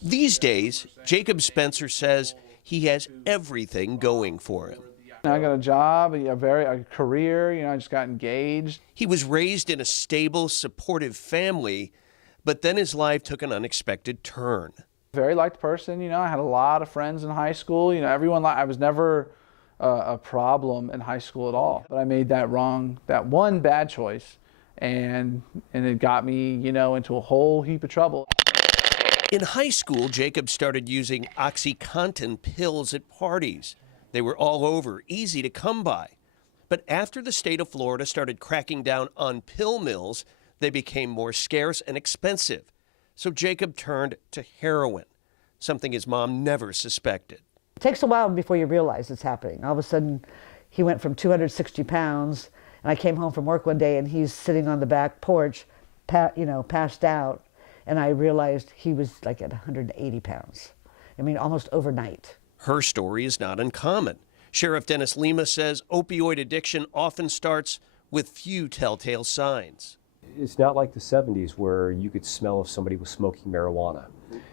These days, Jacob Spencer says he has everything going for him. I got a job, a career, I just got engaged. He was raised in a stable, supportive family, but then his life took an unexpected turn. Very liked person, I had a lot of friends in high school, I was never a problem in high school at all. But I made that one bad choice, and it got me, into a whole heap of trouble. In high school, Jacob started using OxyContin pills at parties. They were all over, easy to come by. But after the state of Florida started cracking down on pill mills, they became more scarce and expensive. So Jacob turned to heroin, something his mom never suspected. It takes a while before you realize it's happening. All of a sudden, he went from 260 pounds, and I came home from work one day, and he's sitting on the back porch, passed out, and I realized he was like at 180 pounds. I mean, almost overnight. Her story is not uncommon. Sheriff Dennis Lemma says opioid addiction often starts with few telltale signs. It's not like the 70s where you could smell if somebody was smoking marijuana.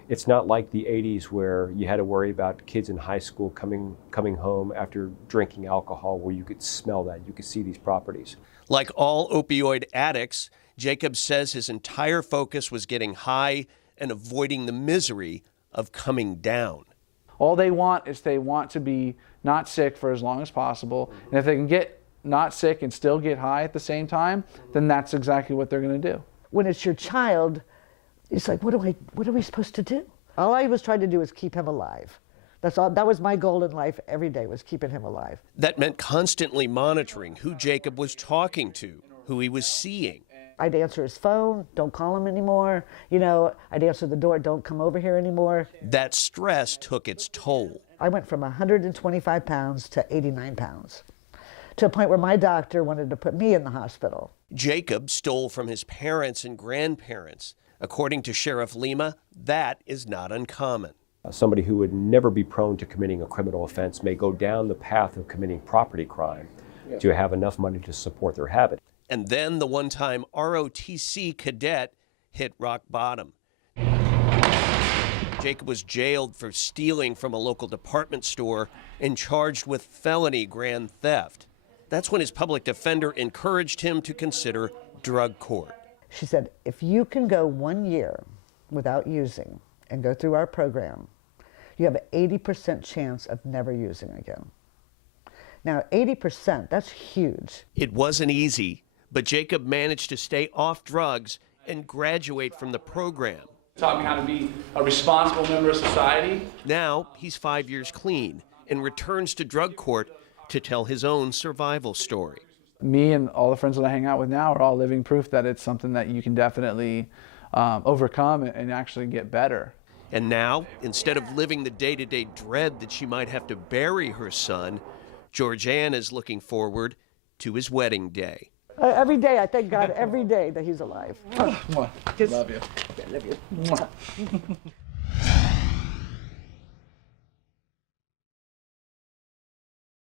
It's not like the 80s where you had to worry about kids in high school coming home after drinking alcohol, where you could smell that, you could see these properties. Like all opioid addicts, Jacob says his entire focus was getting high and avoiding the misery of coming down. All they want is they want to be not sick for as long as possible. And if they can get not sick and still get high at the same time, then that's exactly what they're going to do. When it's your child, it's like, what are we supposed to do? All I was trying to do was keep him alive. That's all. That was my goal in life every day, was keeping him alive. That meant constantly monitoring who Jacob was talking to, who he was seeing. I'd answer his phone, don't call him anymore. I'd answer the door, don't come over here anymore. That stress took its toll. I went from 125 pounds to 89 pounds, to a point where my doctor wanted to put me in the hospital. Jacob stole from his parents and grandparents. According to Sheriff Lemma, that is not uncommon. Somebody who would never be prone to committing a criminal offense may go down the path of committing property crime to have enough money to support their habit. And then the one-time ROTC cadet hit rock bottom. Jacob was jailed for stealing from a local department store and charged with felony grand theft. That's when his public defender encouraged him to consider drug court. She said, if you can go 1 year without using and go through our program, you have an 80% chance of never using again. Now, 80%, that's huge. It wasn't easy, but Jacob managed to stay off drugs and graduate from the program. Taught me how to be a responsible member of society. Now he's 5 years clean and returns to drug court to tell his own survival story. Me and all the friends that I hang out with now are all living proof that it's something that you can definitely overcome and actually get better. And now, instead of living the day-to-day dread that she might have to bury her son, Georgianne is looking forward to his wedding day. Every day, I thank God every day that he's alive. Love you. I love you.